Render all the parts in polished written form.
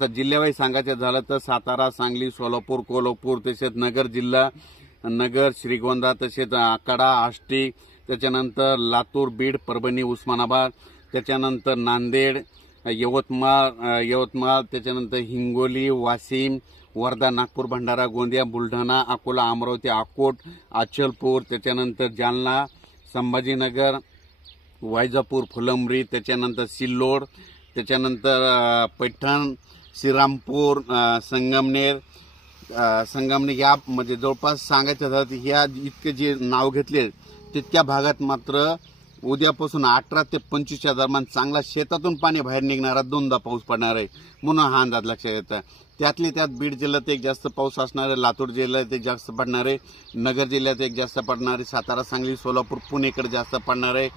आता जिल्ह्यावाईज सांगायचं झालं तर सातारा, सांगली, सोलापूर, कोल्हापूर, तसेच नगर जिल्हा, नगर, श्रीगोंदा, तसेच आकडा, आष्टी, त्याच्यानंतर लातूर, बीड, परभणी, उस्मानाबाद, त्याच्यानंतर नांदेड, यवतमाळ, त्याच्यानंतर हिंगोली, वाशिम, वर्धा, नागपूर, भंडारा, गोंदिया, बुलढाणा, अकोला, अमरावती, अकोट, अचलपूर, त्याच्यानंतर जालना, संभाजीनगर, वैजापूर, फुलंब्री, त्याच्यानंतर सिल्लोड, त्याच्यानंतर पैठण, श्रीरामपूर, संगमनेर या म्हणजे जवळपास सांगायचं झालं तर ह्या इतके जे नाव घेतले तितक्या भागात मात्र उद्यापासून 18 ते 25च्या दरम्यान चांगला शेतातून पाणी बाहेर निघणारा 2दा पाऊस पडणार आहे म्हणून हा अंदाज लक्षात येतं। त्यातली त्यात बीड जिल्ह्यात एक जास्त पाऊस असणार आहे, लातूर जिल्ह्यात एक जास्त पडणार आहे, नगर जिल्ह्यात एक जास्त पडणार आहे, सातारा, सांगली, सोलापूर, पुणेकडे जास्त पडणार आहे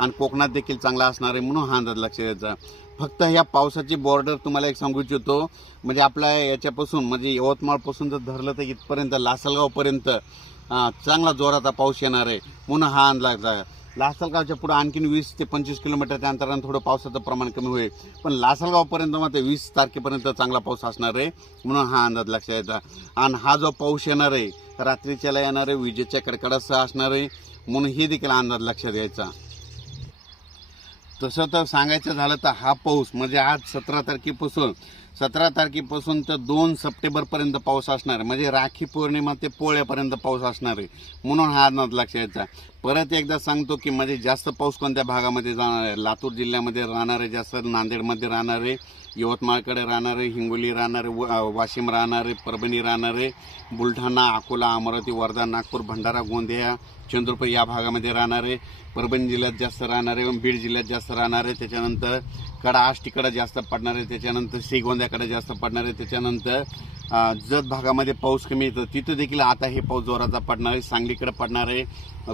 आणि कोकणात देखील चांगला असणार आहे म्हणून हा अंदाज लक्षात यायचा। फक्त ह्या पावसाची बॉर्डर तुम्हाला एक सांगू इच्छितो, म्हणजे आपल्या याच्यापासून म्हणजे यवतमाळपासून जर धरलं तर इथपर्यंत लासलगावपर्यंत चांगला जोराचा पाऊस येणार आहे म्हणून हा अंदाज आहे। लासलगावच्या पुढे आणखीन 20 ते 25 किलोमीटरच्या अंतराने थोडं पावसाचं प्रमाण कमी होईल, पण लासलगावपर्यंत मात्र 20 तारखेपर्यंत चांगला पाऊस असणार आहे म्हणून हा अंदाज लक्षात येतो। आणि हा जो पाऊस येणार आहे रात्रीच्याला येणार आहे, विजेच्या कडकडासह असणार आहे म्हणून हे देखील अंदाज लक्षात घ्यायचा। तसं तर सांगायचं झालं तर हा पाऊस म्हणजे आज 17 तारखेपासून तर 2 सप्टेंबरपर्यंत पाऊस असणार आहे, म्हणजे राखी पौर्णिमा ते पोळ्यापर्यंत पाऊस असणार आहे म्हणून हा अंदाज लक्षात यायचा। परत एकदा सांगतो की म्हणजे जास्त पाऊस कोणत्या भागामध्ये जाणार आहे, लातूर जिल्ह्यामध्ये राहणार आहे जास्त, नांदेडमध्ये राहणार आहे, यवतमाळकडे राहणार आहे, हिंगोली राहणार आहे, वाशिम राहणार आहे, परभणी राहणार आहे, बुलढाणा, अकोला, अमरावती, वर्धा, नागपूर, भंडारा, गोंदिया, चंद्रपूर या भागामध्ये राहणार आहे, परभणी जिल्ह्यात जास्त राहणार आहे, बीड जिल्ह्यात जास्त राहणार आहे, त्याच्यानंतर कडा आष्टीकडे जास्त पडणार आहे, त्याच्यानंतर श्रीगोंद्याकडे जास्त पडणार आहे, त्याच्यानंतर जत भागामध्ये पाऊस कमी येतो तिथं देखील आता हे पाऊस जोराचा पडणार आहे, सांगलीकडे पडणार आहे,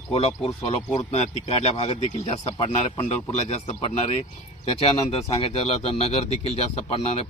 कोल्हापूर, सोलापूर तिकडल्या भागात देखील जास्त पडणार आहे, पंढरपूरला जास्त पडणार आहे, त्याच्यानंतर सांगायचं झालं तर नगर देखील जास्त पडणार आहे,